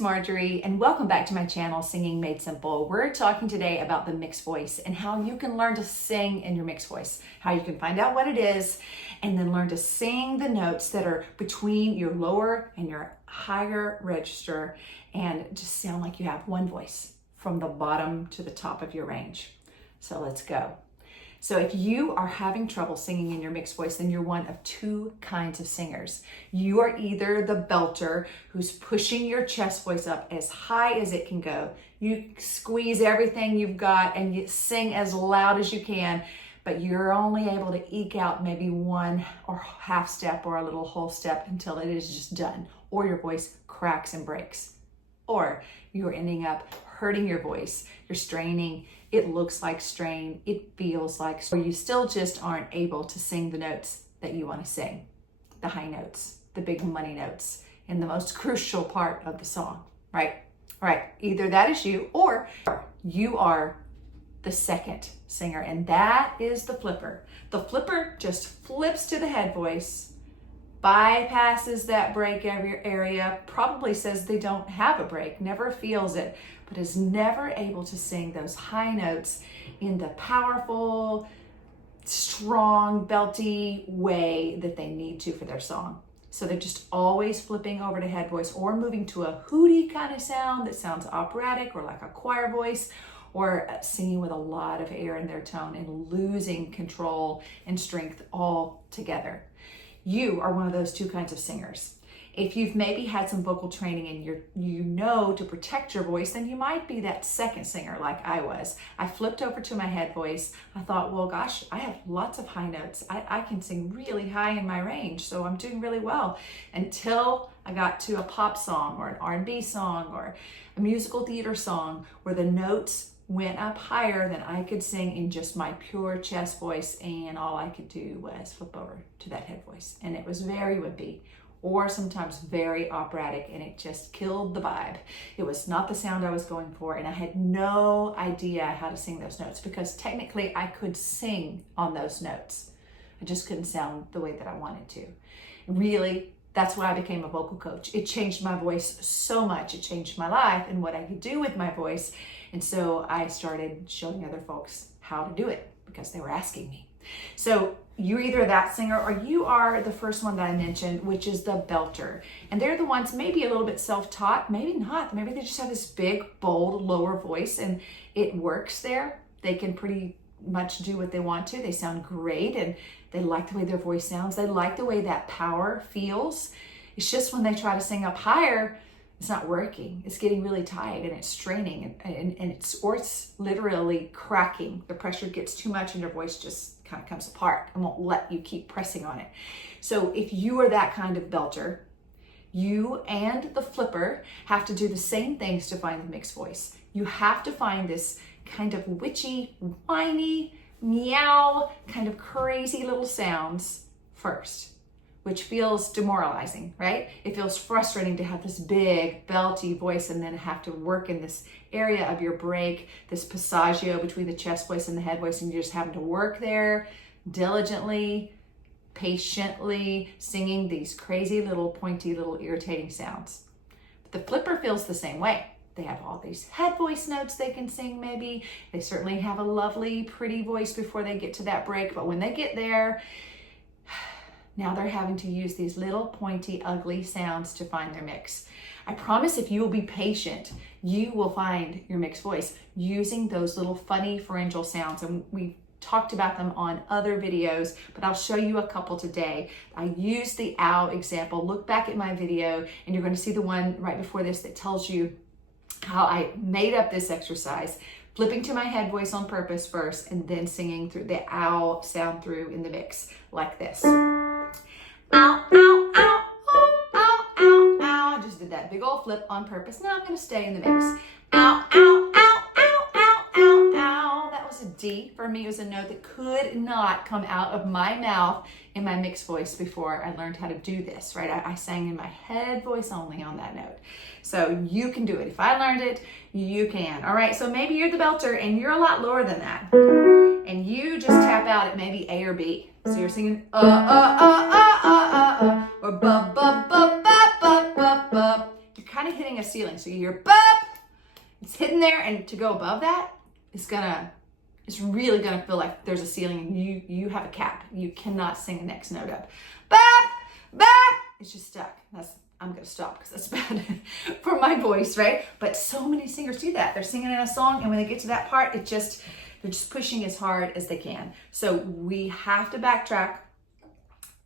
it's Marjorie, and welcome back to my channel, Singing Made Simple. We're talking today about the mixed voice and how you can learn to sing in your mixed voice, how you can find out what it is, and then learn to sing the notes that are between your lower and your higher register and just sound like you have one voice from the bottom to the top of your range. So let's go. So if you are having trouble singing in your mixed voice, then you're one of two kinds of singers. You are either the belter who's pushing your chest voice up as high as it can go. You squeeze everything you've got and you sing as loud as you can, but you're only able to eke out maybe one or half step or a little whole step until it is just done, or your voice cracks and breaks. Or you're ending up hurting your voice. You're straining. It looks like strain. It feels like, or you still just aren't able to sing the notes that you want to sing. The high notes, the big money notes, in the most crucial part of the song, right? All right, either that is you or you are the second singer, and that is the flipper. The flipper just flips to the head voice, bypasses that break area, probably says they don't have a break, never feels it, but is never able to sing those high notes in the powerful, strong, belty way that they need to for their song. So they're just always flipping over to head voice or moving to a hooty kind of sound that sounds operatic or like a choir voice, or singing with a lot of air in their tone and losing control and strength all together. You are one of those two kinds of singers. If you've maybe had some vocal training and you know to protect your voice, then you might be that second singer like I was. I flipped over to my head voice. I thought, well, gosh, I have lots of high notes. I can sing really high in my range, so I'm doing really well. Until I got to a pop song or an R&B song or a musical theater song where the notes went up higher than I could sing in just my pure chest voice, and all I could do was flip over to that head voice. And it was very wimpy, or sometimes very operatic, and it just killed the vibe. It was not the sound I was going for, and I had no idea how to sing those notes because technically I could sing on those notes. I just couldn't sound the way that I wanted to. Really, that's why I became a vocal coach. It changed my voice so much. It changed my life and what I could do with my voice. And so I started showing other folks how to do it because they were asking me. So you're either that singer or you are the first one that I mentioned, which is the belter. And they're the ones maybe a little bit self-taught, maybe not. Maybe they just have this big, bold, lower voice and it works there. They can pretty much do what they want to. They sound great and they like the way their voice sounds. They like the way that power feels. It's just when they try to sing up higher, it's not working. It's getting really tight and it's straining and it's literally cracking. The pressure gets too much and your voice just kind of comes apart and won't let you keep pressing on it. So if you are that kind of belter, you and the flipper have to do the same things to find the mixed voice. You have to find this kind of witchy, whiny, meow, kind of crazy little sounds first, which feels demoralizing, right? It feels frustrating to have this big, belty voice and then have to work in this area of your break, this passaggio between the chest voice and the head voice, and you're just having to work there diligently, patiently, singing these crazy little pointy little irritating sounds. But the flipper feels the same way. They have all these head voice notes they can sing maybe. They certainly have a lovely, pretty voice before they get to that break, but when they get there, now they're having to use these little pointy, ugly sounds to find their mix. I promise if you will be patient, you will find your mixed voice using those little funny pharyngeal sounds. And we've talked about them on other videos, but I'll show you a couple today. I used the ow example. Look back at my video and you're going to see the one right before this that tells you how I made up this exercise, flipping to my head voice on purpose first and then singing through the ow sound through in the mix like this. Ow, ow, ow, ow, ow, ow, ow. I just did that big old flip on purpose. Now I'm going to stay in the mix. Ow, ow, ow, ow, ow, ow, ow. That was a D. For me, it was a note that could not come out of my mouth in my mixed voice before I learned how to do this, right? I sang in my head voice only on that note. So you can do it. If I learned it, you can. All right, so maybe you're the belter and you're a lot lower than that. And you just tap out at maybe A or B. So you're singing or ba ba ba ba ba ba ba ba. You're kind of hitting a ceiling. So you hear bop, it's hidden there, and to go above that, it's really gonna feel like there's a ceiling and you have a cap. You cannot sing the next note up. Bop, bop, it's just stuck. I'm gonna stop because that's bad for my voice, right? But so many singers do that. They're singing in a song, and when they get to that part, they're just pushing as hard as they can. So we have to backtrack,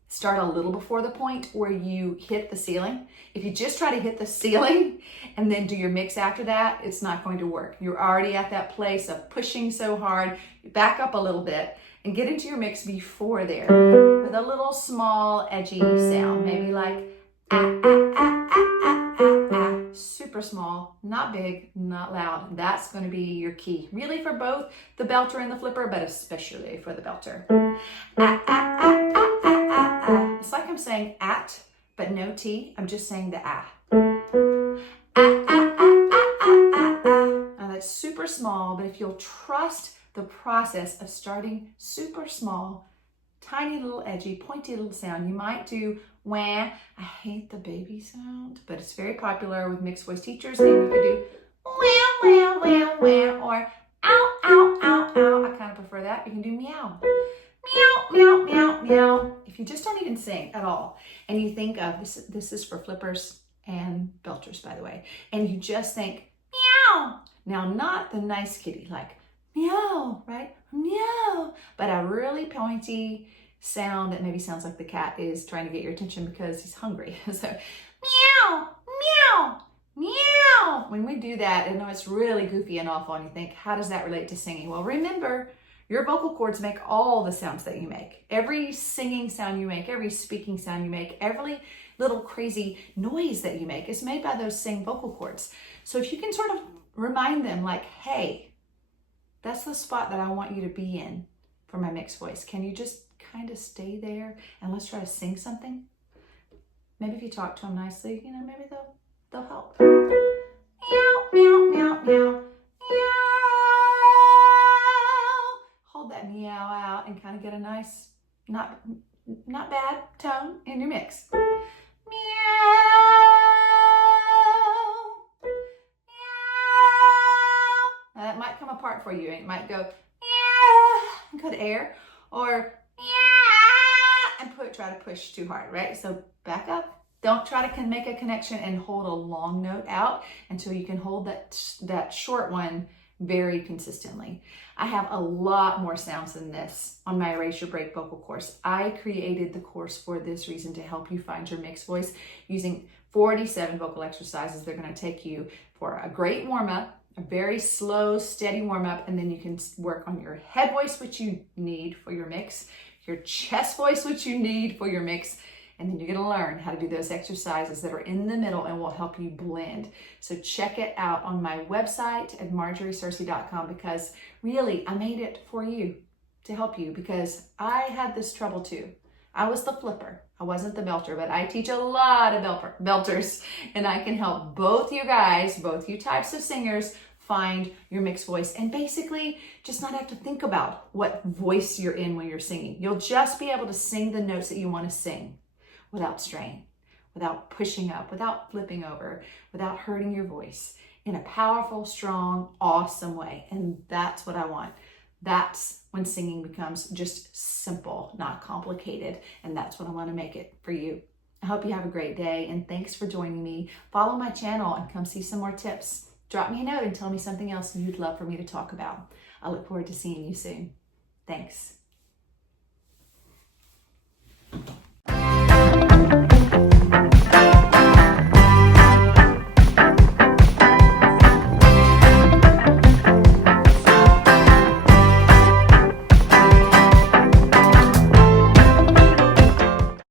start a little before the point where you hit the ceiling. If you just try to hit the ceiling and then do your mix after that, it's not going to work. You're already at that place of pushing so hard. You back up a little bit and get into your mix before there with a little small edgy sound, maybe like ah, ah, ah, ah, ah, ah, ah. Super small, not big, not loud. That's going to be your key, really, for both the belter and the flipper, but especially for the belter. Ah, ah, ah, ah, ah, ah, ah. It's like I'm saying at, but no T. I'm just saying the ah. Ah, ah, ah, ah, ah, ah, ah. Now that's super small, but if you'll trust the process of starting super small, tiny little edgy, pointy little sound, you might do wah. I hate the baby sound, but it's very popular with mixed voice teachers. And you could do wah, wah, wah, wah, or ow, ow, ow, ow. I kind of prefer that. You can do meow. Meow, meow, meow, meow. If you just don't even sing at all, and you think of, this is for flippers and belters, by the way, and you just think meow. Now, not the nice kitty, like meow, right? Meow, but a really pointy sound that maybe sounds like the cat is trying to get your attention because he's hungry. So meow, meow, meow. When we do that, I know it's really goofy and awful, and you think, how does that relate to singing? Well, remember, your vocal cords make all the sounds that you make. Every singing sound you make, every speaking sound you make, every little crazy noise that you make is made by those same vocal cords. So if you can sort of remind them like, hey, that's the spot that I want you to be in for my mixed voice. Can you just kind of stay there and let's try to sing something? Maybe if you talk to them nicely, maybe they'll help. Meow, meow, meow, meow. Hold that meow out and kind of get a nice, not bad tone in your mix. Meow, meow. Now that might come apart for you, and it might go meow and go to air, or meow and try to push too hard, right? So back up. Don't try to make a connection and hold a long note out until you can hold that short one very consistently. I have a lot more sounds than this on my Erase Your Break vocal course. I created the course for this reason, to help you find your mixed voice using 47 vocal exercises. They're going to take you for a great warm-up, a very slow, steady warm-up, and then you can work on your head voice, which you need for your mix, your chest voice, which you need for your mix, and then you're going to learn how to do those exercises that are in the middle and will help you blend. So check it out on my website at marjoriesearcy.com, because really I made it for you, to help you, because I had this trouble too. I was the flipper. I wasn't the belter, but I teach a lot of belters, and I can help both you guys, both you types of singers, find your mixed voice and basically just not have to think about what voice you're in when you're singing. You'll just be able to sing the notes that you want to sing without strain, without pushing up, without flipping over, without hurting your voice, in a powerful, strong, awesome way. And that's what I want. That's when singing becomes just simple, not complicated. And that's what I want to make it for you. I hope you have a great day, and thanks for joining me. Follow my channel and come see some more tips. Drop me a note and tell me something else you'd love for me to talk about. I look forward to seeing you soon. Thanks.